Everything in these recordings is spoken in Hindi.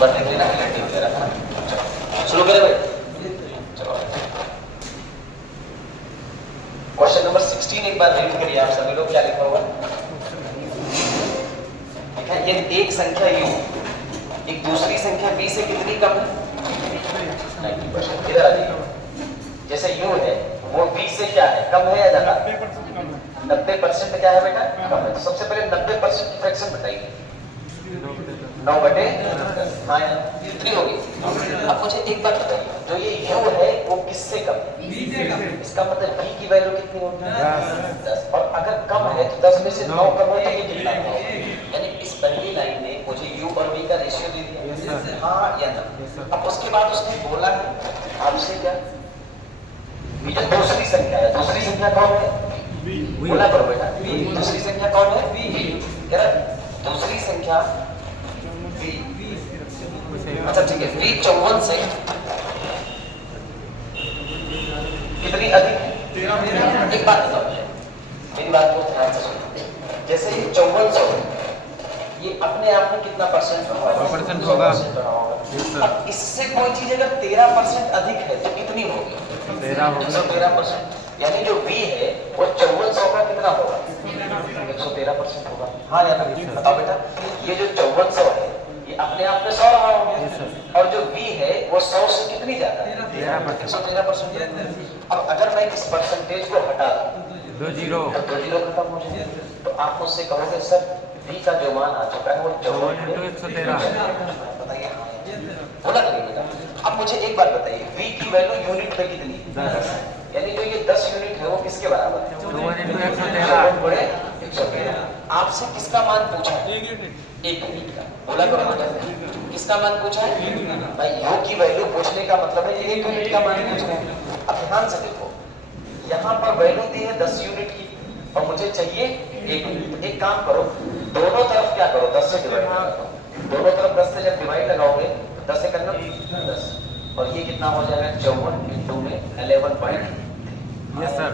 वर्टिकली ना रिलेटिव दे रखा है। शुरू करें भाई, चलो क्वेश्चन नंबर 16 एक बार रीड करिए आप सभी लोग, क्या लिखा हुआ है? ये एक संख्या u एक दूसरी संख्या b से कितनी कम है? 90%। इधर आ जाइए, जैसे u है वो b से क्या है, कम है या ज्यादा? 90% क्या है बेटा? कम है। तो सबसे पहले 90% की फ्रैक्शन बताइए। 9/10। हाँ कितनी होगी? अब मुझे एक बात बताइए, जो ये u है वो किससे कम है? इसका मतलब v की वैल्यू कितनी होगी? 10। और अगर कम है तो 10 में से 9 कम है तो ये कितना होगा? यानी इस पहली लाइन ने मुझे u और v का रेशियो दे दिया, हाँ या ना। अब उसके बाद उसने बोला है आपसे क्या, ये जो दूसरी संख्या है, दूसरी संख्या कौन है? बोला करो बेटा, दूसरी संख्या कौन है? v। दूसरी संख्या v। अच्छा ठीक है, v 54 से कितनी अधिक है? एक बात बताओ, मेरी बात को ध्यान से सुनो। जैसे ये 5400 ये अपने आप में कितना परसेंट होगा? 100% होगा। अब इससे कोई चीज अगर 13% अधिक है तो कितनी होगी? 13%। यानी जो v है वो 5400 का कितना होगा? 113% होगा। हाँ या नहीं? बताओ बेटा, ये जो 5400 है ये अपने आप में 100 रहा होगा, और जो v है वो 100 से कितनी ज्यादा है? 113%। अब अगर मैं इस परसेंटेज को हटा दूं, 2 जीरो खत्म हो जाए, तो आप मुझसे कहोगे सर v का जो मान आ चुका है वो 54/113। बताइए हाँ, बोला करिए बेटा। अब मुझे एक बात बताइए, v की वैल्यू यूनिट में कितनी? 10। यानी जो ये 10 यूनिट है वो किसके बराबर है? 113। आपसे किसका मान पूछा है? 1 यूनिट का। बोला करो बेटा, किसका मान पूछा है? भाई u की वैल्यू पूछने का मतलब है 1 यूनिट का मान पूछ रहे हैं। अब ध्यान से देखो, यहाँ पर वैल्यू दी है 10 यूनिट की और मुझे चाहिए 1 यूनिट। एक काम करो, दोनों तरफ क्या करो, 10 से डिवाइड करो। दोनों तरफ 10 से जब डिवाइड लगाओगे तो 10 से करना 10, और ये कितना हो जाएगा? 54 इंटू में 11.3। Yes sir.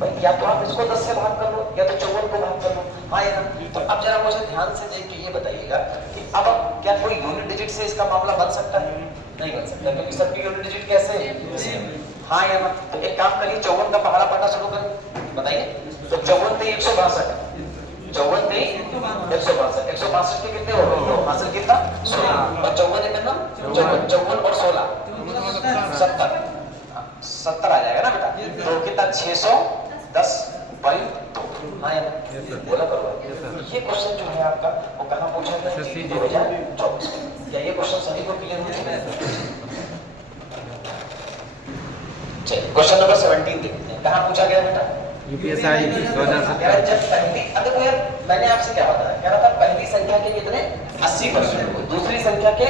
भाई या तो आप इसको 10 से भाग कर लो या तो 54 को भाग कर लो। हाँ या ना? तो अब जरा मुझे ध्यान से देख के ये बताइएगा कि अब क्या कोई यूनिट डिजिट से इसका मामला बन सकता है? नहीं बन सकता, क्योंकि सबकी यूनिट डिजिट कैसे है? हाँ या ना? तो एक काम करिए, 54 का पहाड़ा पाटा शुरू करें, बताइए। तो 54 में 162, 54 में 162, 162 के कितने हो गए? हासिल कितना? 16। और 54 है कितना? 54 और 16 70 आ जाएगा ना बेटा? तो कितना? 610/2। हाँ या ना? बोला करो। ये क्वेश्चन जो है आपका वो कहाँ पूछा गया? 2024। क्या ये क्वेश्चन सभी को क्लियर हो चुका है? क्वेश्चन नंबर 17 देखते हैं, कहाँ पूछा गया बेटा? यूपीएसआई 2017। जब पहली, देखो यार मैंने आपसे क्या बताया, कह रहा था पहली संख्या के कितने? 80%, दूसरी संख्या के।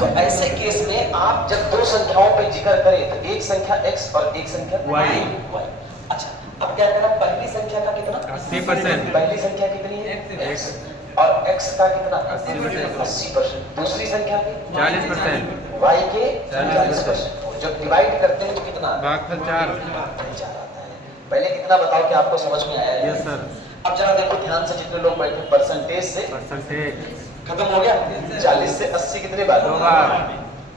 तो ऐसे केस में आप जब दो संख्याओं पे जिक्र करें तो एक संख्या x और एक संख्या y। अच्छा अब क्या करा, पहली संख्या का कितना? 80%। पहली संख्या कितनी है? x, और x का कितना? 80%। दूसरी संख्या के 40%, y के 40%। जब डिवाइड करते हैं तो कितना? भागफल 4 आता है। पहले कितना बताओ कि आपको समझ में आया? Yes sir. अब जरा देखो ध्यान से, जितने लोग बैठे, परसेंटेज से खत्म हो गया। 40 से 80 कितने बार? 2 बार।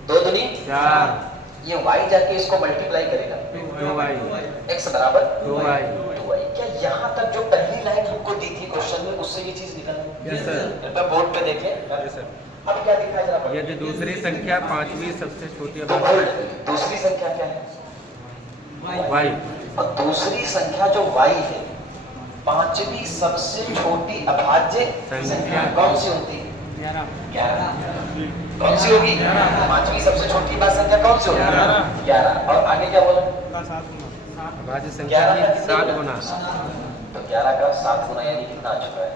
2 दूनी 4। ये y जाके इसको मल्टीप्लाई करेगा, 2y। x बराबर 2y। क्या यहाँ तक जो पहली लाइन हमको दी थी क्वेश्चन में उससे ये चीज निकल गई? Yes sir. बोर्ड पे देखें। Yes sir. अब क्या दिखा जरा? यदि दूसरी संख्या पांचवी सबसे छोटी अभाज्य, दूसरी संख्या क्या है? y। और दूसरी संख्या जो y है, पांचवी सबसे छोटी अभाज्य संख्या कौन सी होती है? 11। कौन सी होगी? पांचवी सबसे छोटी बात संख्या कौन सी होगी? 11। और आगे क्या बोला? अभाज्य संख्या 7 गुना। तो 11 का 7 गुना यानी कितना आ चुका है?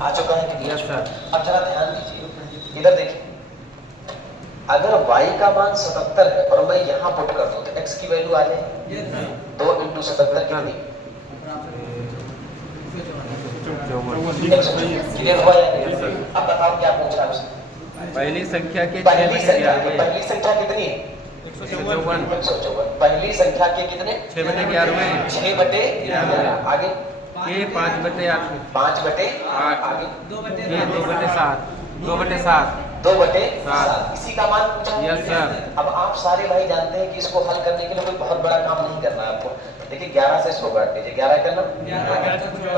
आ चुका है। Yes sir. अब जरा ध्यान दीजिए, इधर देखिए, अगर y का मान 77 है और मैं यहाँ पुट कर दूं तो x की वैल्यू आ जाए 2 × 77 कितनी? क्लियर हुआ या नहीं? अब बताओ क्या पूछ रहा है उसने? पहली संख्या कितनी है? 154। पहली संख्या के कितने? 6/11। 6/11। आगे? 5/8। 5/8। आगे? 2/7। 2/7। 2/7 इसी का मान पूछा। Yes sir. अब आप सारे भाई जानते हैं कि इसको हल करने के लिए कोई बहुत बड़ा काम नहीं करना है आपको। देखिए 11 से इसको काट दीजिए, 11 करना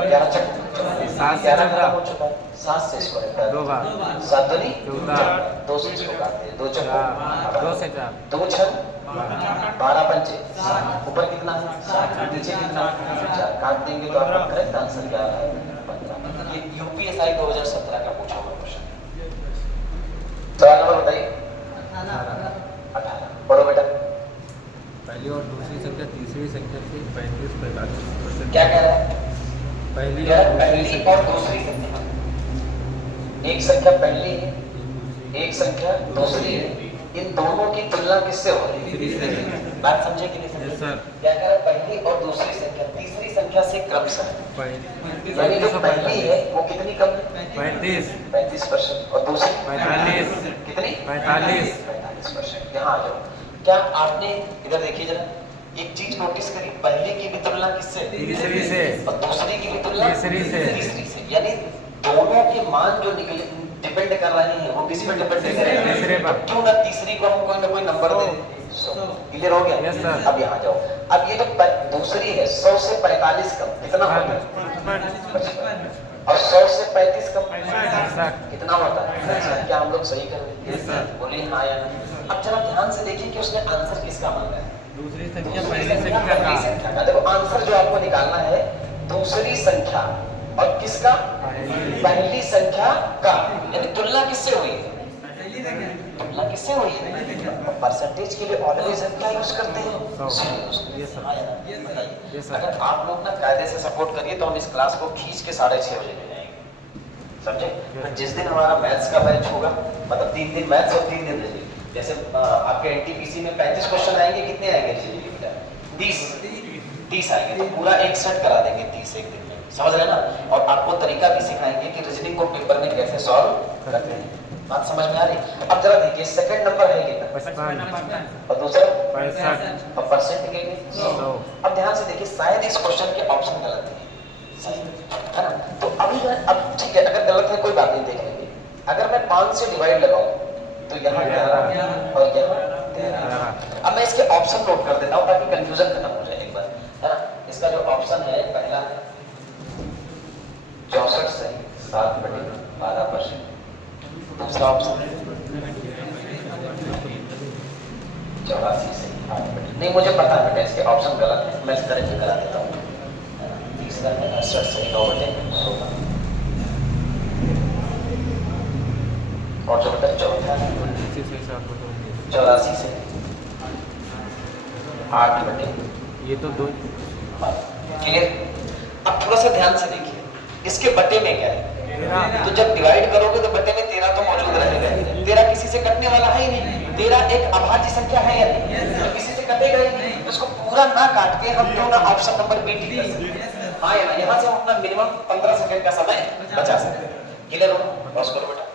11 चक 7 से 11 हो चुका है, 7 से इसको हटा 2 बार 7 दूनी 14, 2 से इसको काट दीजिए, 2 चक 2 से 4, 2 छक 12 पंचे 7, ऊपर कितना है 7, नीचे कितना 4, काट देंगे तो आपका करेक्ट आंसर क्या आ रहा है 15। ये यूपीएसआई 2017 का पूछा हुआ क्वेश्चन। सवाल नंबर बताइए 18। पढ़ो बेटा। पहली और दूसरी संख्या तीसरी संख्या से 35-45%। क्या कह रहा है? पहली पहली और दूसरी संख्या, एक संख्या पहली है, एक संख्या दूसरी है, इन दोनों की तुलना किससे हो रही है? बात समझे कि नहीं समझे? सर। क्या कह रहा है? पहली और दूसरी संख्या तीसरी संख्या से क्रमशः, यानी जो पहली है वो कितनी कम है? 35% और दूसरी 45 कितनी? 45%। यहाँ आ जाओ। क्या आपने इधर देखिए जरा, एक चीज नोटिस करी, पहले की भी तुलना किससे? तीसरी से और दूसरी की भी तुलना तीसरी से। यानी दोनों के मान जो निकले डिपेंड कर रहे हैं वो किस पे डिपेंड कर रहे हैं? तीसरे पर। क्यों ना तीसरी को हम कोई ना कोई नंबर दे दें। क्लियर हो गया? Yes sir. अब यहाँ जाओ। अब ये जो दूसरी है 100 से 45 कम कितना होता है? 55। और 100 से 35 कम कितना होता है? क्या हम लोग सही कर रहे हैं? बोलिए हाँ या ना। अब जरा ध्यान से देखिए कि उसने आंसर किसका मांगा है। दूसरी संख्या पहली संख्या का। देखो आंसर जो आपको निकालना है दूसरी संख्या और किसका? पहली संख्या का, यानी तुलना किससे हुई है? तुलना किससे हुई है? परसेंटेज के लिए ऑलवेज हम क्या यूज करते हैं? अगर आप लोग ना कायदे से सपोर्ट करिए तो हम इस क्लास को खींच के 6:30 बजे ले जाएंगे, समझे? जिस दिन हमारा मैथ्स का बैच होगा, मतलब 3 दिन मैथ्स और 3 दिन रीजनिंग, जैसे आपके एनटीपीसी में 35 क्वेश्चन आएंगे, कितने आएंगे रीजनिंग बेटा? 30 आएंगे, तो पूरा एक सेट करा देंगे 30 एक दिन में, समझ रहे ना? और आपको तरीका भी सिखाएंगे कि रीजनिंग को पेपर में कैसे सॉल्व करते हैं। बात समझ में आ रही? अब जरा देखिए सेकंड नंबर है कितना? 55 और दूसरा 65 और परसेंट के लिए 100। अब ध्यान से देखिए, शायद इस क्वेश्चन के ऑप्शन गलत है, है ना? तो अभी अब ठीक है, अगर गलत है कोई बात नहीं, देख लेंगे। अगर मैं 5 से डिवाइड लगाऊं तो यहाँ 11 और यहाँ 13। अब मैं इसके ऑप्शन नोट कर देता हूँ ताकि कंफ्यूजन खत्म हो जाए एक बार, है ना? इसका जो ऑप्शन है पहला 64 से 7/12%। दूसरा ऑप्शन 84 से 8/, नहीं मुझे पता है बेटा इसके ऑप्शन गलत है, मैं इस तरह से करा देता हूँ। तीसरा है 68 से 9/16। और जो बेटा चौथा है 84 से 8/, ये तो 2। क्लियर? अब थोड़ा सा ध्यान से देखिए, इसके बटे में क्या है? तो जब डिवाइड करोगे तो बटे में 13 तो मौजूद रहेगा। 13 किसी से कटने वाला है ही नहीं, 13 एक अभाज्य संख्या है या नहीं, तो किसी से कटेगा ही नहीं। तो इसको पूरा ना काट के हम क्यों ना ऑप्शन नंबर बी टिक कर सकते हैं? हाँ या ना? यहाँ से हम अपना मिनिमम 15 सेकंड का समय बचा सकते हैं। क्लियर हो? पॉज करो बेटा।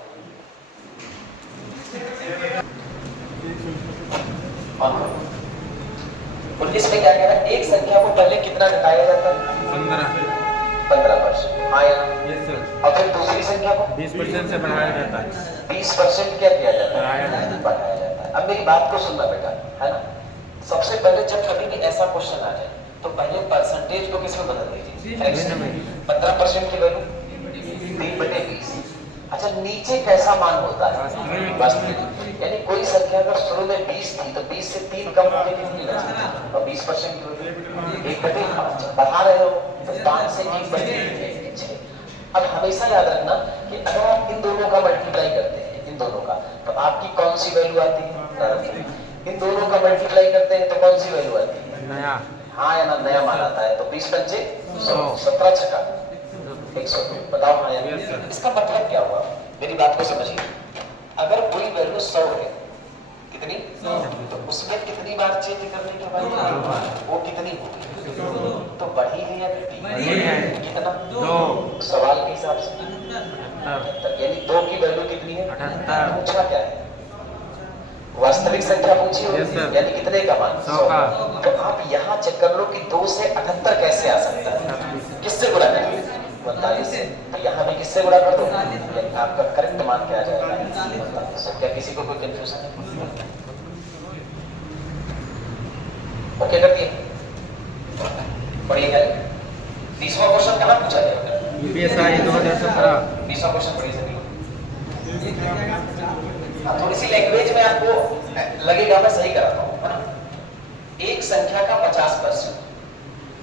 और इसमें क्या कह रहा है? एक संख्या को पहले कितना घटाया जाता है? 15%। हाँ या ना? Yes sir. और फिर दूसरी संख्या को 20% से बढ़ाया जाता है। 20% क्या किया जाता है? बढ़ाया जाता है। बढ़ाया जाता है। अब मेरी बात को सुनना बेटा, है ना? सबसे पहले जब कभी भी ऐसा क्वेश्चन आ जाए तो पहले परसेंटेज को किसमें बदल दीजिए? 15% की वैल्यू 3/20। अच्छा, नीचे कैसा मान होता है? वास्तविक। यानी कोई संख्या अगर शुरू में 20 थी तो 20 से 3 कम होने कितनी लगती? और 20% की वैल्यू 1/5 बढ़ा रहे हो तो 5 से 1/6। अब हमेशा याद रखना कि अगर आप इन दोनों का मल्टीप्लाई करते हैं, इन दोनों का, तो आपकी कौन सी वैल्यू आती है? इन दोनों का मल्टीप्लाई करते हैं तो कौन सी वैल्यू आती है? नया। हाँ या ना? नया मान आता है। तो 20 पंचे 100, 17 छक्का 102। बताओ हाँ या ना? इसका मतलब क्या हुआ? मेरी बात को समझिए। अगर कोई वैल्यू 100 है, कितनी? तो उसमें कितनी बार चेंज करने के बाद वो कितनी होगी? तो बढ़ी है या घटी? कितना? 2। सवाल के हिसाब से 78, यानी 2 की वैल्यू कितनी है? 78। पूछा क्या है? वास्तविक संख्या पूछी हो, यानी कितने का मान? 100 का। तो आप यहाँ चेक कर लो कि 2 से 78 कैसे आ सकता है? किससे गुणा करेंगे? 45। तो यहाँ भी किससे गुणा कर दो, आपका करेक्ट मान क्या आ जाएगा 45। क्या किसी को कोई कंफ्यूजन है? ओके कर दिए? पढ़िएगा 20वां क्वेश्चन कहाँ पूछा गया? यूपीएसआई 2017। 20वां क्वेश्चन पढ़िए सभी। हाँ, थोड़ी सी लैंग्वेज में आपको लगेगा मैं सही कराता हूँ, है ना? एक संख्या का 50%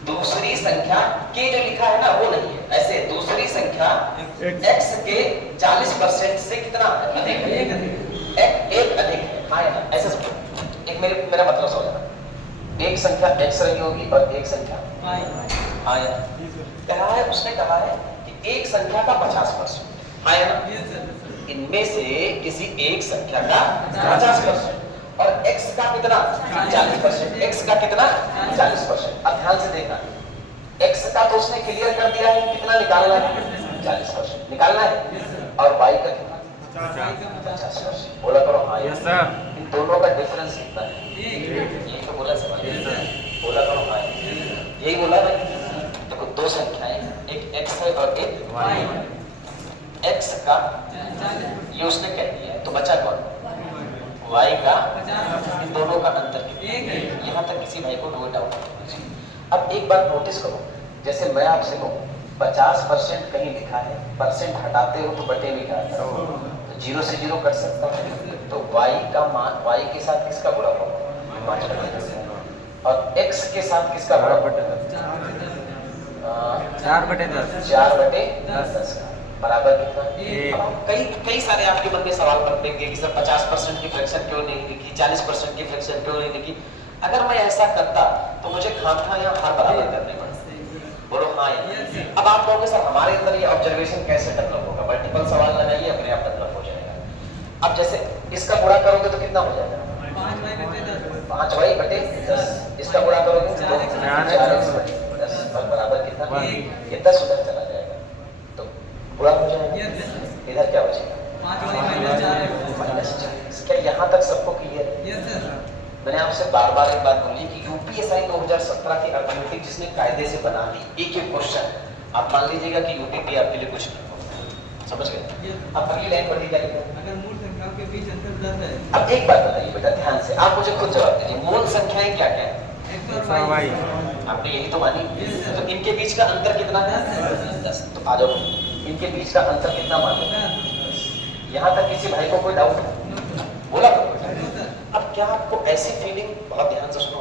दूसरी संख्या के जो लिखा है ना वो नहीं है, ऐसे दूसरी संख्या x के 40% से कितना अधिक है? एक अधिक है, हाँ या ना? ऐसे समझो, एक मेरा मतलब समझना, एक संख्या x रही होगी और एक संख्या हाँ या ना? कहा है, उसने कहा है कि एक संख्या का 50%, हाँ या ना? इनमें से किसी एक संख्या का 50% और x का कितना 40%, x का कितना 40%। अब ध्यान से देखना, x का तो उसने क्लियर कर दिया है, कितना निकालना है 40% निकालना है, और y का कितना 50%। बोला करो हाँ यस सर। इन दोनों का डिफरेंस कितना है? यही तो बोला सर, बोला करो हाँ यही बोला ना। देखो दो संख्याएं, एक x है और एक y है, x का ये उसने कह दिया है, तो बचा कौन? y का। इन दोनों का अंतर कितना? यहाँ तक किसी भाई को नो डाउट। अब एक बात नोटिस करो, जैसे मैं आपसे कहूँ 50% कहीं लिखा है, परसेंट हटाते हो तो बटे में क्या आता है? तो 0 से 0 कट सकता है, तो y का मान y के साथ किसका गुणा होगा? 5/10। और x के साथ किसका गुणा होगा? 4/10। 4/10 का बराबर कितना? अब कई सारे आपके मन में सवाल बनते कि सर 50% की फ्रैक्शन क्यों नहीं लिखी, 40% की फ्रैक्शन क्यों नहीं लिखी? अगर मैं ऐसा करता तो मुझे खामखा यहाँ हर बराबर करने पड़ते। बोलो हाँ या? अब आप कहोगे सर हमारे अंदर ये ऑब्जर्वेशन कैसे डेवलप होगा? मल्टीपल सवाल लगाइए, अपने आप डेवलप हो जाएगा। अब जैसे इसका गुणा करोगे तो कितना हो जाएगा? 5y/10। इसका गुणा करोगे 4x/10 और बराबर कितना? ये 10 उधर चला जाएगा तो गुणा हो जाएगा। इधर क्या बचेगा? -4। क्या यहाँ तक सबको क्लियर है? मैंने आपसे बार बार एक बात बोली कि यूपीएसआई 2017 की अर्थमेटिक जिसने कायदे से बना दी, एक क्वेश्चन आप मान लीजिएगा कि यूटीपी आपके लिए कुछ नहीं होगा, समझ गए? अब अगली लाइन पढ़िएगा। अगर मूल संख्याओं के बीच अंतर 10 है। अब एक बात बताइए बेटा ध्यान से, आप मुझे खुद जवाब दीजिए, मूल संख्याएं क्या क्या है? x और y। आपने यही तो मानी, तो इनके बीच का अंतर कितना है? 10। तो आ जाओ, इनके बीच का अंतर कितना मानो? यहाँ तक किसी भाई को कोई डाउट है? बोला करो। अब क्या आपको ऐसी फीलिंग, बहुत ध्यान से सुनो,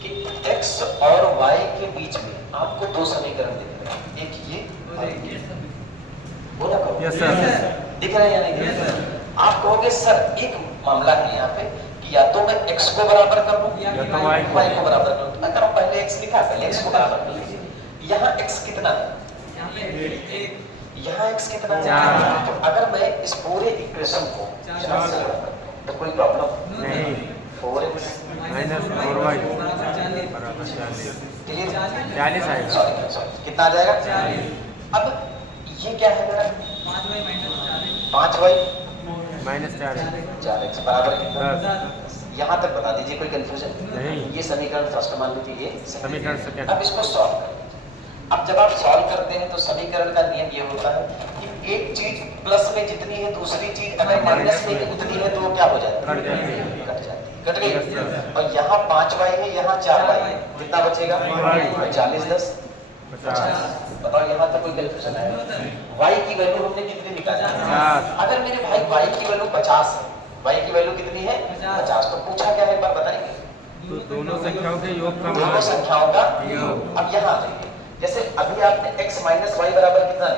कि x और y के बीच में आपको दो समीकरण दिख रहे हैं, एक ये और एक ये। बोला करो। Yes sir. दिख रहा है या नहीं दिख रहा है? आप कहोगे सर एक मामला है यहाँ पे कि या तो मैं x को बराबर कर लूं या तो y को बराबर कर लूं। तो अगर हम पहले x लिखा, पहले x को बराबर कर लीजिए। यहाँ x कितना है? यहाँ x कितना है? 4। तो अगर मैं इस पूरे इक्वेशन को 4 से गुणा करूं तो कोई प्रॉब्लम नहीं। 4x -4y बराबर 40। क्लियर? 40 आएगा। सॉरी कितना आ जाएगा? 40। अब ये क्या है मेरा? 5y -4 4x बराबर कितना? 10। यहाँ तक बता दीजिए, कोई कंफ्यूजन नहीं। ये समीकरण फर्स्ट मान लीजिए, ये समीकरण सेकंड। अब इसको सॉल्व करें। अब जब आप सॉल्व करते हैं तो समीकरण का नियम ये होता है कि एक चीज प्लस में जितनी है, दूसरी चीज अगर माइनस में उतनी है तो वो क्या हो जाता है? कट जाती है। कट जाती है, कट Yes, गई। sir। और यहाँ 5y है, यहाँ 4y है, कितना बचेगा? 40 10 50। बताओ, यहाँ तक कोई कंफ्यूजन है? y की वैल्यू हमने कितनी निकाली? 50। अगर मेरे भाई y की वैल्यू 50 है, y की वैल्यू कितनी है? 50। तो पूछा क्या है, एक बार बताएंगे? तो दोनों संख्याओं के योग का दोनों मान। संख्याओं का योग। अब यहाँ आ जाइए, जैसे अभी आपने x माइनस वाई बराबर कितना है?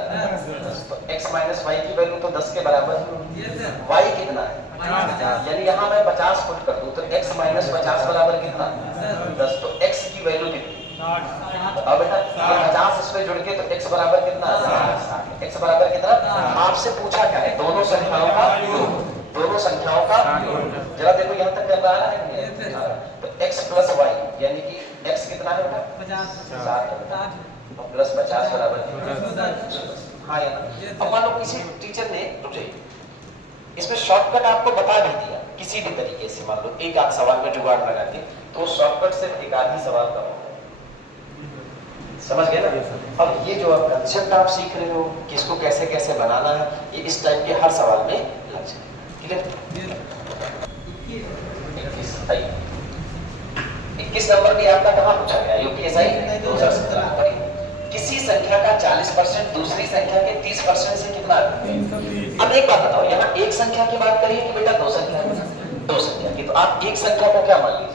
तो x माइनस वाई की वैल्यू तो 10 के बराबर है। y कितना है? 50। यानी यहाँ मैं 50 पुट कर दूं तो x माइनस 50 बराबर कितना? 10। तो x की वैल्यू कितनी? अब बेटा 50 इसमें जुड़ के तो x बराबर कितना? 60। x बराबर कितना? आपसे पूछा क्या है? दोनों संख्याओं का योग। दोनों संख्याओं का योग। जरा देखो यहाँ तक कर रहा है तो x प्लस वाई यानी कि x कितना है बेटा? 60 और प्लस 50 बराबर हाँ या ना? अब मान लो किसी टीचर ने, इसमें शॉर्टकट आपको बता भी दिया किसी भी तरीके से, मान लो एक आध सवाल में जुगाड़ लगा के, तो शॉर्टकट सिर्फ एक आध ही सवाल का होगा। समझ गए ना? अब ये जो आप कंसेप्ट आप सीख रहे हो कि इसको कैसे कैसे बनाना है, ये इस टाइप के हर सवाल में लग जाए। क्लियर? 21 नंबर भी आपका कहाँ पूछा गया? यूपीएसआई 2017। किसी संख्या का 40% दूसरी संख्या के 30% से कितना? अब एक बात बताओ, यहाँ एक संख्या की बात करिए कि बेटा दो संख्या? दो संख्या की। तो आप एक संख्या को क्या मान लीजिए?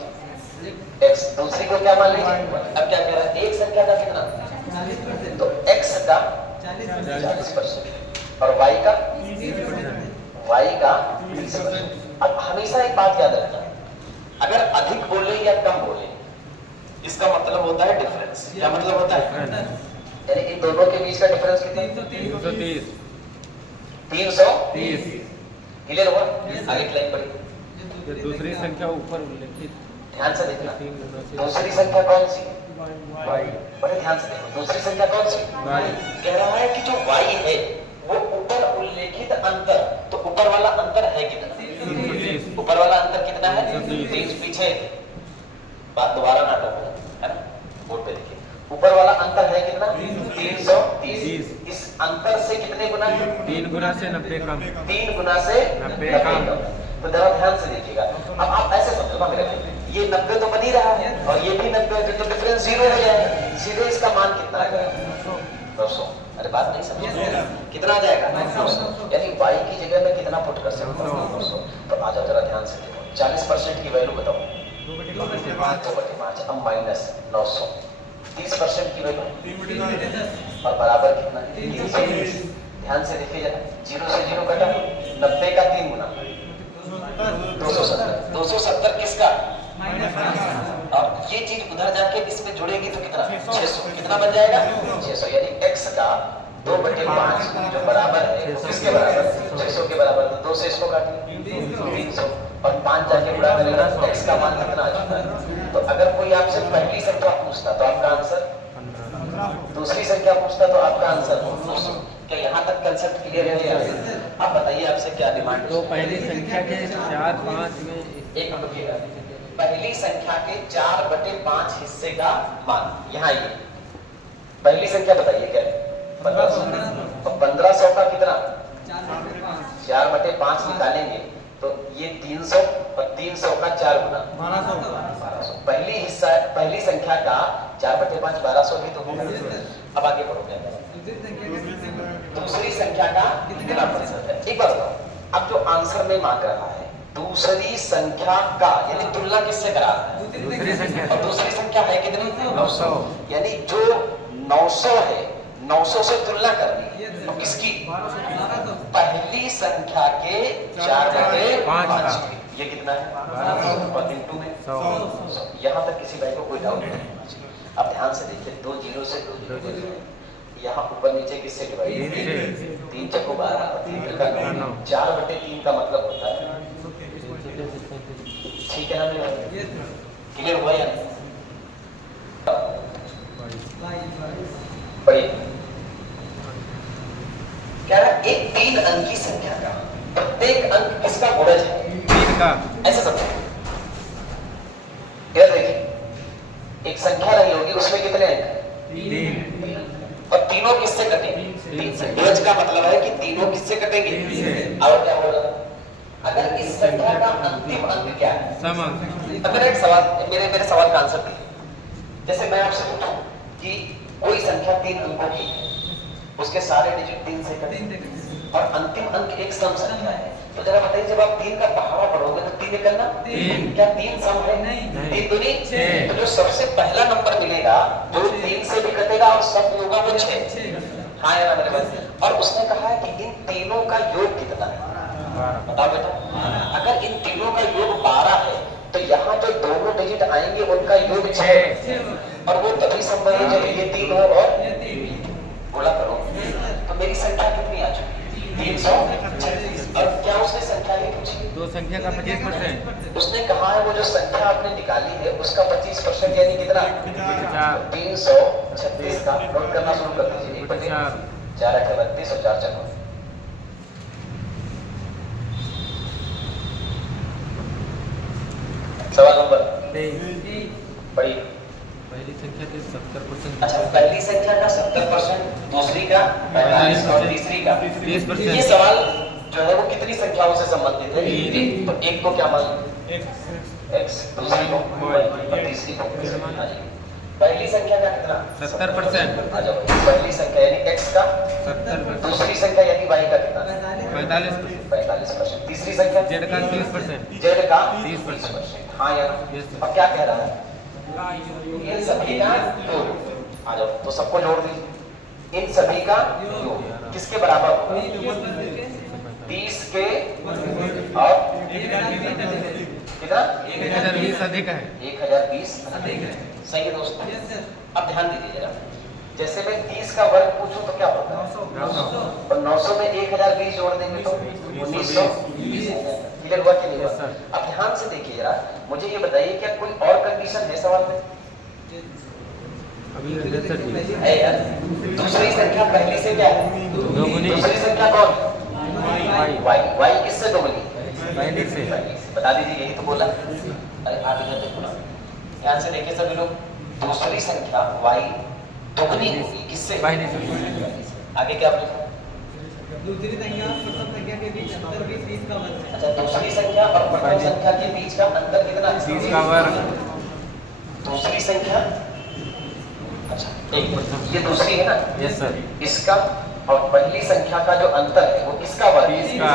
x, दूसरी को क्या मान लीजिए? अब क्या कह रहा है? एक संख्या का कितना? 40%। तो x का 40% और y का 30%। अब हमेशा एक बात याद रखना, अगर अधिक बोले या कम बोले इसका मतलब होता है डिफरेंस। क्या मतलब होता है? यानी इन दोनों के बीच का डिफरेंस कितना? 330। 330। क्लियर हुआ? आगे की लाइन पढ़िए। ये दूसरी संख्या ऊपर उल्लेखित ध्यान से देखना, 3 गुना से दूसरी संख्या कौन सी? y। बड़े ध्यान से देखो, दूसरी संख्या कौन सी? y। कह रहा है कि जो y है वो ऊपर उल्लेखित अंतर, तो ऊपर वाला अंतर है कितना? 330। ऊपर वाला अंतर कितना है? 330। 3 पीछे बात दोबारा ना टोको, है ना? बोर्ड पे देखिए, ऊपर वाला अंतर है कितना? 330। इस अंतर से कितने गुना? 3 गुना से 90 कम। 3 गुना से 90 कम। तो जरा ध्यान से देखिएगा। अब आप ऐसे समझो ना मेरे भाई, ये 90 तो बन ही रहा है और ये भी 90 है, तो डिफरेंस 0 हो जाएगा। सीधे इसका मान कितना आएगा? 900। अरे बात नहीं समझ? कितना आ जाएगा? 900। यानी y की जगह में कितना पुट कर सकता हूँ? 900। तो आ जाओ जरा ध्यान से देखो, 40% की वैल्यू बताओ। 2/5। अब माइनस 900। 30% की वैल्यू और बराबर कितना? 330। ध्यान से देखिए जरा, 0 से 0 कटा, 90 का 3 गुना 270। 270 किसका? अब ये चीज उधर जाके इसमें जुड़ेगी तो कितना? 600। कितना बन जाएगा? 600। यानी x का 2/5 जो बराबर है किसके बराबर? 600 के बराबर। तो 2 से इसको काटिए 300 और 5 जाके गुणा करेगा तो x का मान कितना आ जाता है? तो अगर कोई आपसे पहली संख्या पूछता तो आपका आंसर, दूसरी संख्या पूछता तो आपका आंसर 200। क्या यहाँ तक कंसेप्ट क्लियर है? आप बताइए आपसे क्या डिमांड? तो पहली संख्या के 4/5 में एक मिनट रुकिएगा। पहली संख्या के 4/5 हिस्से का मान, यहाँ ये पहली संख्या बताइए क्या है? 1500। और 1500 का कितना? 4/5 निकालेंगे तो ये 300 और 300 का 4 गुना 1200। पहली संख्या का 4/5 1200 भी तो होगा। अब आगे बढ़ो क्या? दूसरी संख्या का कितना प्रतिशत है? एक बार बताओ, अब जो आंसर में मांग रहा है दूसरी संख्या का, यानी तुलना किससे करा रहा है? दूसरी संख्या। और दूसरी संख्या है कितनी? 900। यानी जो 900 है 900 से तुलना करनी है तो किसकी? पहली संख्या के 4/5। ये कितना है? 1200 और इंटू में 100। यहाँ तक किसी भाई को कोई डाउट नहीं? अब ध्यान से देखिए, 2 0 से 2 0, यहाँ ऊपर नीचे किससे डिवाइड? 3 चक्को 12, 3 का 9। 4/3 का मतलब होता है, ठीक है ना मेरे भाई? क्लियर हुआ या नहीं? पढ़िए क्या है? एक 3 अंक की संख्या का प्रत्येक अंक किसका गुणज है? 3 का। ऐसे समझो, इधर देखिए, एक संख्या रही होगी उसमें कितने अंक? 3। और तीनों किससे कटेंगे? 3 से। गुणज का मतलब है कि तीनों किससे कटेंगे? 3 से। और क्या बोला? अगर इस संख्या का अंतिम अंक क्या है? सम अंक। अगर एक सवाल, मेरे सवाल का आंसर दीजिए। जैसे मैं आपसे पूछूं कि कोई संख्या 3 अंकों की है, उसके सारे डिजिट 3 से कटेंगे और अंतिम अंक एक सम संख्या है, तो जरा बताइए जब आप 3 का पहाड़ा पढ़ोगे तो 3 करना, क्या 3 सम है? नहीं। 3 दूनी 6। तो जो सबसे पहला नंबर मिलेगा जो 3 से भी कटेगा और सब होगा वो 6। हाँ या ना मेरे पास? और उसने कहा है कि इन तीनों का योग कितना है? बताओ बेटा। अगर इन तीनों का योग 12 है तो यहाँ जो दोनों डिजिट आएंगे उनका योग 6 और वो तभी संभव है जब ये 3 हो और गुणा करो। तो मेरी संख्या कितनी आ चुकी? 336। और क्या उसने संख्या ही पूछी? दो संख्या का 25%। उसने कहा है वो जो संख्या आपने निकाली है उसका 25% यानी कितना? 336 का नोट करना शुरू कर दीजिए। 4 8 32 और 4 4 सवाल नंबर 23। पढ़िए। पहली संख्या के 70%। अच्छा, पहली संख्या का 70%, दूसरी का 45 और तीसरी का 30%। ये सवाल जो है वो कितनी संख्याओं से संबंधित है? एक। तो एक को क्या मान x, दूसरी को y और तीसरी को हाँ जी। पहली संख्या का कितना? 70%। आ जाओ, पहली संख्या यानी x का 70%। दूसरी संख्या यानी y का कितना? 45%। 45%। तीसरी संख्या Z का 30%। z का 30%। हाँ यार। Yes, sir। अब क्या कह रहा है? इन सभी का योग। आ जाओ, तो सबको जोड़ दीजिए। इन सभी का योग किसके बराबर होगा? 30 के और कितना? 1020 अधिक है। 1020 अधिक है। सही है दोस्तों। Yes sir. अब ध्यान दीजिए जरा, जैसे मैं 30 का वर्ग पूछूं तो क्या होता है? 900। और 900 में 1020 जोड़ देंगे तो 1920। क्लियर हुआ कि नहीं हुआ? Yes, sir। अब ध्यान से देखिए जरा, मुझे ये बताइए क्या कोई और कंडीशन है सवाल में? अभी 69 है यार। दूसरी संख्या पहली से क्या है? दोगुनी। दूसरी संख्या कौन? y y किससे दोगुनी? पहली से। बता दीजिए, यही तो बोला। अरे आप इधर देखो ना, ध्यान से देखिए सभी लोग। दूसरी संख्या y दोगुनी होगी किससे? पहली से। आगे क्या लिखा? दूसरी संख्या और प्रथम संख्या के बीच अंतर भी 30 का वर्ग है। अच्छा, दूसरी संख्या और प्रथम संख्या के बीच का अंतर कितना है? 30 का वर्ग। दूसरी संख्या, अच्छा एक, ये दूसरी है ना? Yes sir. इसका और पहली संख्या का जो अंतर है वो किसका वर्ग? 30 का।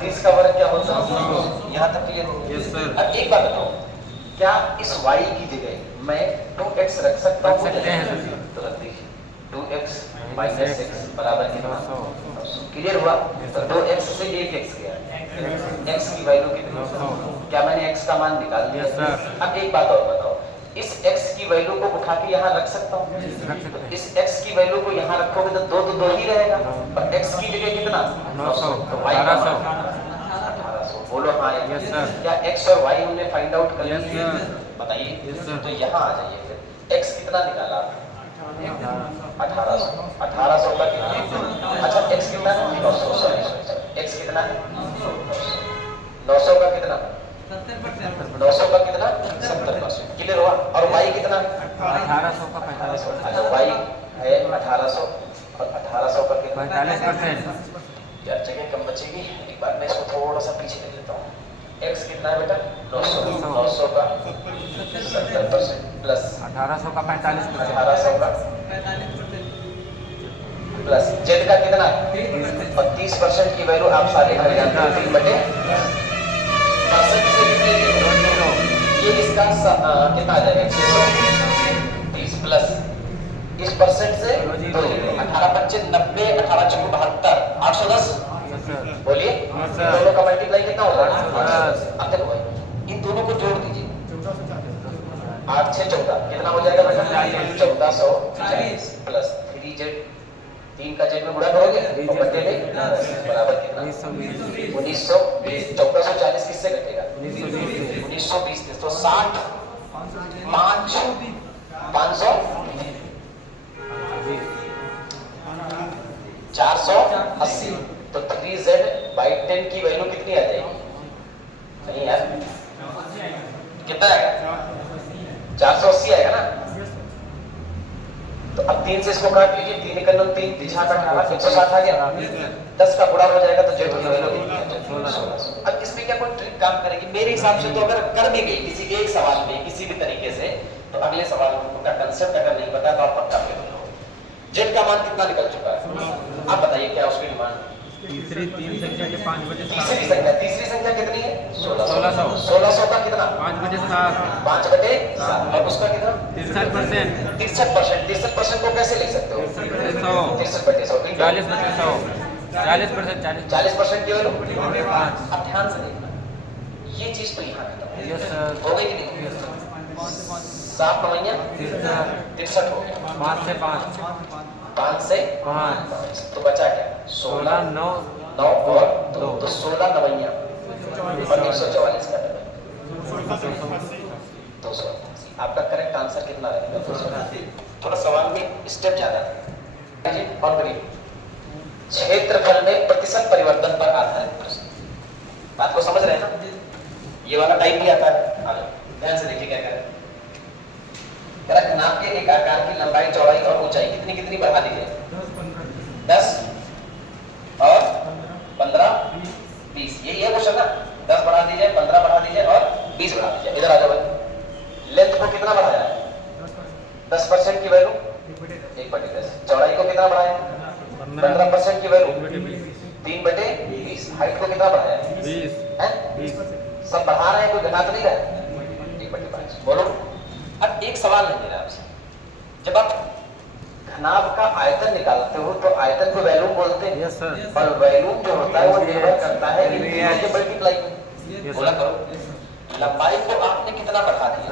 30 का वर्ग क्या होता है? यहाँ तक क्लियर हो? Yes sir. अब एक बात बताओ, क्या इस y की जगह मैं 2x रख सकता हूँ? रख सकते हैं सर। तो रख दीजिए। 2x माइनस x बराबर कितना? 900। क्लियर हुआ? तो 2x से 1x गया। x की वैल्यू कितनी? 900। क्या मैंने x का मान निकाल दिया? Yes sir. अब एक बात और बताओ, इस x की वैल्यू को उठा के यहाँ रख सकता हूँ? रख सकते हैं। इस x की वैल्यू को यहाँ रखोगे तो 2 तो 2 ही रहेगा, और x की जगह कितना? 900। तो y का मान 1800। 1800। बोलो हाँ या यस सर। क्या x और y हमने फाइंड आउट कर यस लिया? सर। बताइए। Yes sir. तो यहाँ आ जाइए फिर। x कितना निकाला? 1800। 1800 का कितना? अच्छा, x कितना है? 900। सॉरी, x कितना है? 900 का कितना? 70%। 900 का कितना? 70%। क्लियर हुआ? और y कितना? 1800 का 45%। अच्छा, y है 1800 और 1800 का कितना? 45%। यार जगह कम बचेगी, एक बार मैं इसको थोड़ा सा पीछे ले लेता हूँ। x कितना है बेटा? 900। 900 का 70% प्लस 1800 का 45%। 1800 का 45%। प्लस z का कितना है? 30%। और 30% की वैल्यू आप सारे घर जानते हो, 3 बटे परसेंट से कितने की? ये इसका कितना आ जाएगा? 630 प्लस इस परसेंट से 2 18 25 90 18 चौको 72 810। Yes sir. बोलिए, हाँ, सर। दोनों का मल्टीप्लाई कितना होगा? 810। अब देखो भाई, इन दोनों को जोड़ दीजिए। 8 6 14 कितना हो जाएगा बेटा? 1440 प्लस 3z, 3 का z में गुणा करोगे तो बटे में बराबर कितना? 1920। 1920। 1440 किससे घटेगा? 1920। 1920 तो 60 5 500 480। तो 3z/10 की वैल्यू कितनी आ जाएगी? नहीं यार, कितना आएगा? 480 आएगा ना? तो अब 3 से इसको काट लीजिए। 3 निकल 3 दिशा का 18 160 आ गया। 10 का गुणा हो जाएगा तो z की वैल्यू 1600। अब इसमें क्या कोई ट्रिक काम करेगी? मेरे हिसाब से तो अगर कर भी गई किसी एक सवाल में किसी भी तरीके से, तो अगले सवाल का कंसेप्ट अगर नहीं पता तो आप पक्का फेल हो। z का मान कितना निकल चुका है? आप बताइए क्या उसकी डिमांड? तीसरी 3 संख्या के 5 बटे 7। तीसरी संख्या कितनी है? 1600। 1600 का कितना? 5 बटे 7। 5 बटे 7। और उसका कितना? 63%। 63%। 63% को कैसे लिख सकते हो? 63 बटे 100। 40 बटे 100। 40%। 40% की वैल्यू। 5। अब ध्यान से देखना, ये चीज तो यहाँ खत्म यस सर। हो गई कि नहीं? Yes sir. 7 9 63 हो गया। 5 से 5। 5 से 5। तो बचा क्या? 16 9 9 और 2 तो 16 9 और 144 का 288। आपका करेक्ट आंसर कितना रहेगा? 288। थोड़ा सवाल में स्टेप ज्यादा है और करिए। क्षेत्रफल में प्रतिशत परिवर्तन पर आधारित प्रश्न। बात को समझ रहे हैं ना? ये वाला टाइप भी आता है। ध्यान से देखिए क्या करें। जरा घनाभ के एक आकार की लंबाई, चौड़ाई और ऊंचाई कितनी कितनी बढ़ा दी जाए? 10 और 15 20। यही है क्वेश्चन ना, 10 बढ़ा दीजिए, 15 बढ़ा दीजिए और 20 बढ़ा दीजिए। इधर आ जाओ भाई। लेंथ को कितना बढ़ाया है? 10% की वैल्यू 1/10। चौड़ाई को कितना बढ़ाया? 15% की वैल्यू 3/20। हाइट को कितना बढ़ाया है? 20। सब बढ़ा रहे हैं, कोई घटा तो नहीं रहा है? 1/5। बोलो। अब एक सवाल है मेरा आपसे, जब आप घनाभ का आयतन निकालते हो तो आयतन को वैल्यूम बोलते हैं। Yes sir. और वैल्यूम जो होता है वो निर्भर करता है इन तीनों के मल्टीप्लाई में। बोला करो। लंबाई को आपने कितना बढ़ा दिया?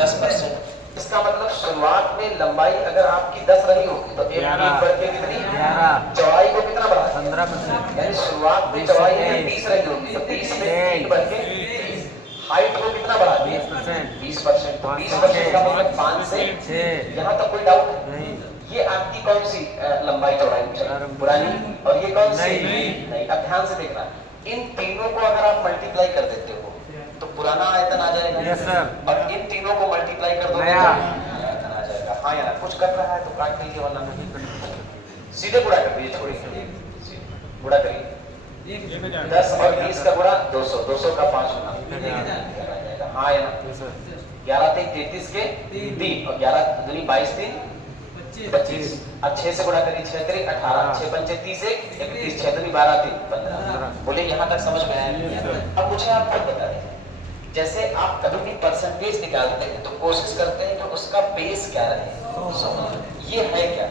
10%। इसका मतलब शुरुआत में लंबाई अगर आपकी 10 रही होगी तो एक बढ़ के कितनी? 11। चौड़ाई को कितना बढ़ा? 15%। यानी शुरुआत में चौड़ाई 20 रही होगी तो 20 में 3 बढ़ के 30। हाइट को कितना बढ़ा दिया? 20%। तो 20% का मतलब 5 से 6। यहाँ तक कोई डाउट नहीं? ये आपकी कौन सी लंबाई, चौड़ाई, ऊंचाई? पुरानी। और ये कौन सी? नहीं। अब ध्यान से देखना, इन तीनों को अगर आप मल्टीप्लाई कर देते हो तो पुराना आयतन आ जाएगा। Yes sir. और इन तीनों को मल्टीप्लाई कर दो तो नया आयतन आ जाएगा। हाँ या ना? कुछ कर रहा है तो काट लीजिए, वरना नहीं। सीधे गुणा कर दीजिए, छोड़िए, गुणा करिए। 10 और 20 का गुणा 200, 200 का 5 गुना 1000 आ जाएगा। हाँ या ना? 11 3 33 के 3 और 11 दूनी 22 3 25। अब 6 से गुणा करिए, 6 3 18, 6 पंचे 30, 31, 6 दूनी 12 3 15। बोले यहाँ तक समझ में आया? अब मुझे आप खुद बता दीजिए, जैसे आप कभी भी परसेंटेज निकालते हैं तो कोशिश करते हैं कि उसका बेस क्या रहे। 100 ये है क्या?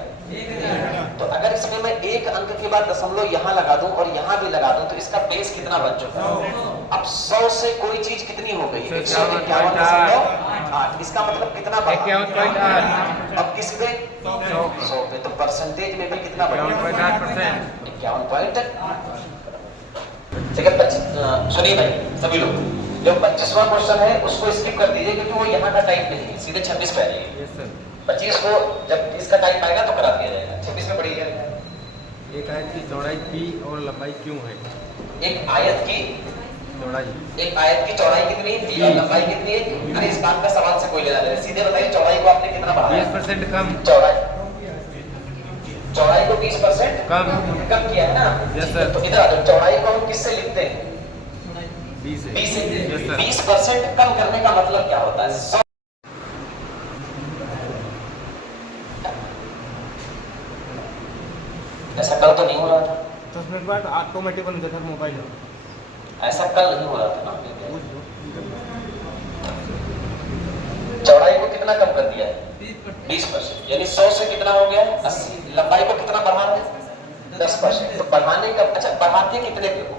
तो अगर इसमें मैं एक अंक के बाद दशमलव यहाँ लगा दूं और यहाँ भी लगा दूं तो इसका बेस कितना बन चुका है? अब 100 से कोई चीज कितनी हो गई? 151.8। इसका मतलब कितना बढ़ा? 51.8। अब किस पे? 100 पे। तो परसेंटेज में भी कितना बढ़ा? 51.8%। ठीक है। सुनिए भाई सभी लोग, जो 25वां क्वेश्चन है उसको स्किप कर दीजिए क्योंकि वो यहाँ का टाइप नहीं है। सीधे 26 पे आ जाइए। 25 को जब इसका टाइप आएगा तो करा दिया जाएगा। 26 में पढ़िएगा। एक आयत की चौड़ाई P और लंबाई क्यों है? एक आयत की चौड़ाई कितनी थी और लंबाई कितनी है? अरे इस बात का सवाल से कोई लेना देना? सीधे बताइए, चौड़ाई को आपने कितना बढ़ाया? 20% कम। चौड़ाई को 20% कम किया है ना? Yes sir. तो इधर आ जाओ, चौड़ाई को हम किससे लिखते हैं? 20 से। 20% कम करने का मतलब क्या होता है? 100 ऐसा कल तो नहीं हो रहा था? 10 मिनट बाद ऑटोमेटिक बंद कर मोबाइल। ऐसा कल नहीं हो रहा था ना? चौड़ाई को कितना कम कर दिया है? 20%। यानी 100 से कितना हो गया? 80। लंबाई को कितना बढ़ा रहे हैं? 10%। तो बढ़ाने का, अच्छा बढ़ाते कितने पे हो?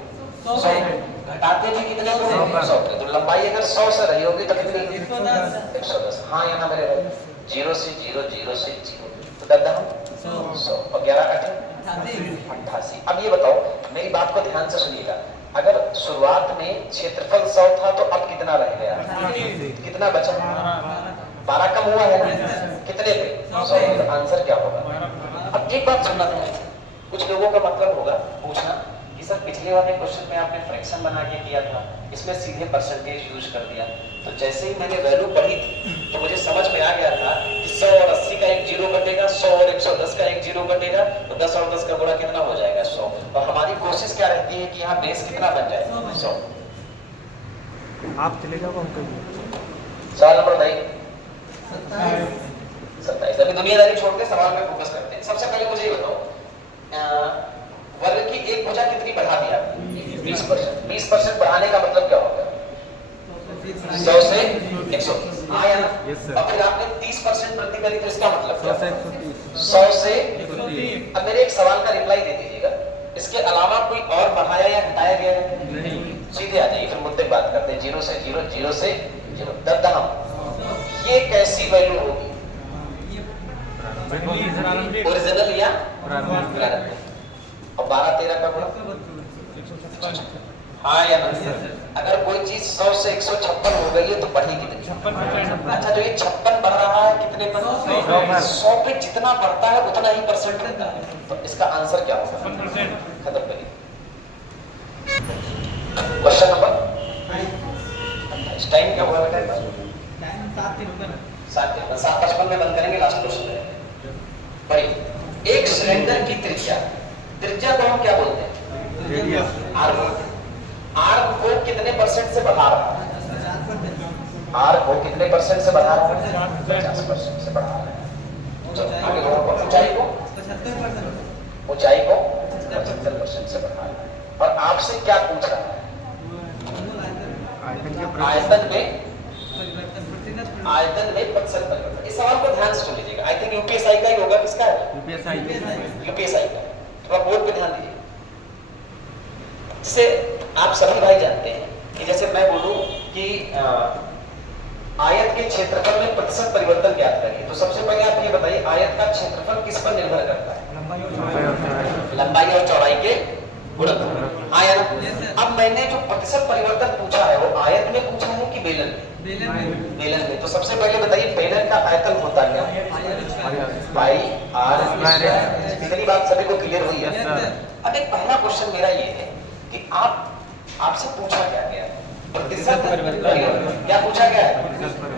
100 पे। घटाते भी कितने पे? 100 पे। तो लंबाई अगर 100 से रही होगी तो कितनी? 110। हाँ यहाँ मेरे 0 से 0 0 से 0 तो 100 और 11 कटे 88। अब ये बताओ, मेरी बात को ध्यान से सुनिएगा, अगर शुरुआत में क्षेत्रफल 100 था तो अब कितना रह गया? कितना बचा? 12 कम हुआ है ना? कितने पे? 100 पे। तो आंसर क्या होगा? अब एक बात सुनना था, कुछ लोगों का मतलब होगा पूछना कि सर पिछले वाले क्वेश्चन में आपने फ्रैक्शन बना के किया था, इसमें सीधे परसेंटेज यूज कर दिया। तो जैसे ही मैंने वैल्यू पढ़ी थी तो मुझे समझ में आ गया था कि 100 और 80 का एक जीरो कटेगा, 100 और 110 का एक जीरो कटेगा, तो 10 और 10 का गुणा कितना हो जाएगा? 100। और हमारी कोशिश क्या रहती है कि यहाँ बेस कितना बन जाए? 100। आप चले जाओ अंकल। सवाल नंबर 27। अभी दुनियादारी छोड़ के सवाल में फोकस करते हैं। सबसे पहले मुझे ये बताओ, वर्ग की एक भुजा कितनी बढ़ा दिया? 20%। 20% बढ़ाने का मतलब क्या होगा? 100 से 120। हाँ या ना? और फिर आपने 30% वृद्धि करी तो इसका मतलब क्या? 100 से 130। अब मेरे एक सवाल का रिप्लाई दे दीजिएगा, इसके अलावा कोई और बढ़ाया या घटाया गया है? नहीं। सीधे आ जाइए, फिर मुद्दे की बात करते हैं। 0 से 0 0 से 0 दशमलव। ये कैसी वैल्यू होगी? ओरिजिनल या प्रारंभिक? और 12 13 का गुणा? हाँ या ना? अगर कोई चीज 100 से 156 हो गई है तो बढ़ी कितनी? 56%। अच्छा, जो ये 56 बढ़ रहा है कितने पर? 100 पे जितना बढ़ता है उतना ही परसेंट रहता है। तो इसका आंसर क्या होगा? 100%। खत्म करिए। Question number 28। टाइम क्या हुआ बेटा? टाइम 7 3 होगा ना? 7:55 में बंद करेंगे, लास्ट क्वेश्चन है भाई। एक सिलेंडर की त्रिज्या को हम क्या बोलते हैं? रेडियस। आर बोलते हैं। आर को कितने परसेंट से बढ़ा रहा है? आर को कितने परसेंट से बढ़ा रहा है? 50% से बढ़ा रहा है। चलो आगे बढ़ो। ऊंचाई को 75%। ऊंचाई को 75% से बढ़ा रहा है। और आपसे क्या पूछ रहा है? आयतन में प्रतिशत परिवर्तन। इस सवाल को ध्यान से सुन लीजिएगा। आई थिंक यूपीएसआई का ही होगा। किसका है? यूपीएसआई का। थोड़ा बोर्ड पे ध्यान दीजिए। इससे आप सभी भाई जानते हैं कि जैसे मैं बोलूं कि आयत के क्षेत्रफल में प्रतिशत परिवर्तन ज्ञात करिए, तो सबसे पहले आप ये बताइए आयत का क्षेत्रफल किस पर निर्भर करता है? लंबाई और चौड़ाई के गुणनफल। हाँ या ना? अब मैंने जो प्रतिशत परिवर्तन पूछा है वो आयत में पूछा है कि बेलन में? बेलन में। तो सबसे पहले बताइए बेलन का आयतन होता क्या है? पाई आर स्क्वायर। इतनी बात सभी को क्लियर हुई है? अब एक पहला क्वेश्चन मेरा ये है कि आपसे पूछा क्या गया? प्रतिशत परिवर्तन। क्या पूछा गया है?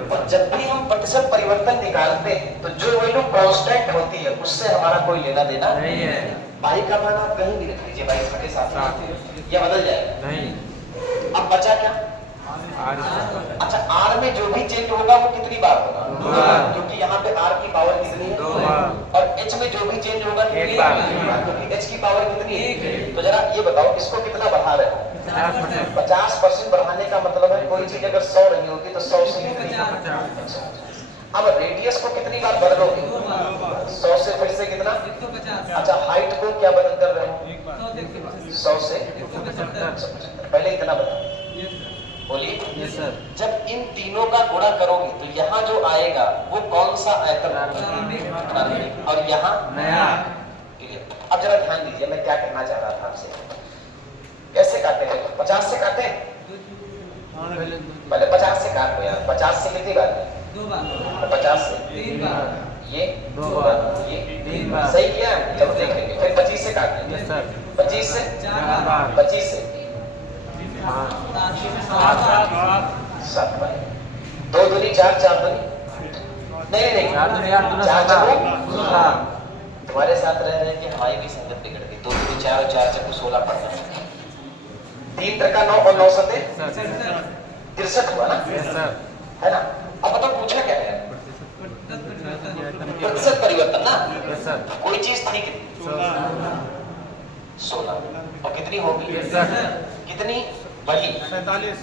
और जब भी हम प्रतिशत परिवर्तन निकालते हैं तो जो वैल्यू कांस्टेंट होती है उससे हमारा कोई लेना देना नहीं है। पाई का मान आप कहीं भी रख लीजिए, पाई के साथ या बदल जाएगा नहीं। अब बचा क्या? अच्छा, आर में जो भी चेंज होगा वो कितनी बार होगा? क्योंकि यहाँ पे आर की पावर कितनी है? 2 बार। और एच में जो भी चेंज होगा 1 बार, क्योंकि एच की पावर कितनी है? तो जरा ये बताओ इसको कितना बढ़ा रहे हो? 50% बढ़ाने का मतलब है कोई चीज अगर 100 रही होगी तो 100 से कितनी? अब रेडियस को कितनी बार बदलोगे? 100 से फिर से कितना? 150। अच्छा, हाइट को क्या बदल कर रहे हो? 100 से 175। पहले इतना बताओ, बोलिए। Yes sir. जब इन तीनों का गुणा करोगे तो यहाँ जो आएगा वो कौन सा आयतन होगा? और यहाँ नया। अब जरा ध्यान दीजिए मैं क्या कहना चाह रहा था आपसे। कैसे काटे हैं? 50 से काटे? पहले 50 से काट लो यार। 50 से कितनी बार? 2 बार। 50 से 3 बार। ये 2 बार। ये 3 बार। सही किया है? चलो देख लेंगे। फिर 25 से काट लेंगे। Yes sir. 25 से 4 बार। 25 से 7 बार। 2 दूनी 4, 4 दूनी नहीं 4 दूनी 8 दूना 4 16। तुम्हारे साथ रह रहे कि हमारी भी संगत बिगड़ गई। 2 दूनी 4 और 4 चक्कू 16 पड़ता है। 3 त्रिका 9 और 9 सते 63 हुआ ना? Yes sir. है ना? अब बताओ पूछा क्या है? प्रतिशत परिवर्तन ना? Yes sir. कोई चीज थी कितनी? 16। और कितनी होगी? Yes sir. कितनी बढ़ी? 47।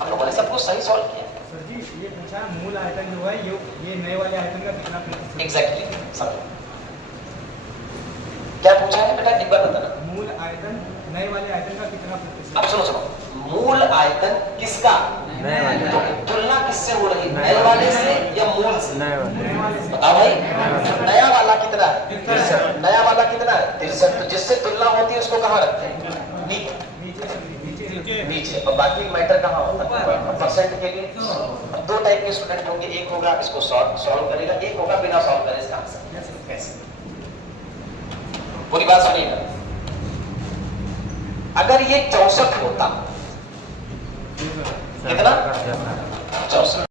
हम लोगों ने सब कुछ सही सॉल्व किया। सर जी ये पूछा मूल आयतन जो है ये नए वाले आयतन का कितना प्रतिशत? एग्जैक्टली समझो क्या पूछा है बेटा, एक बार बताना। मूल आयतन नए वाले आयतन का कितना प्रतिशत? अब सुनो, मूल आयतन किसका? नए वाले। तो तुलना किससे हो रही? नए वाले से या मूल से? नए वाले। बताओ भाई। नया वाला कितना है? 63। नया वाला कितना है? 63। तो जिससे तुलना होती है उसको कहाँ रखते हैं? नीचे। और बाकी मैटर कहाँ होता है? परसेंट के लिए। अब 2 टाइप के स्टूडेंट होंगे, एक होगा इसको सॉल्व करेगा, एक होगा बिना सॉल्व करे इसका आंसर। कैसे? पूरी बात सुनिएगा। अगर ये 64 होता, कितना? 64।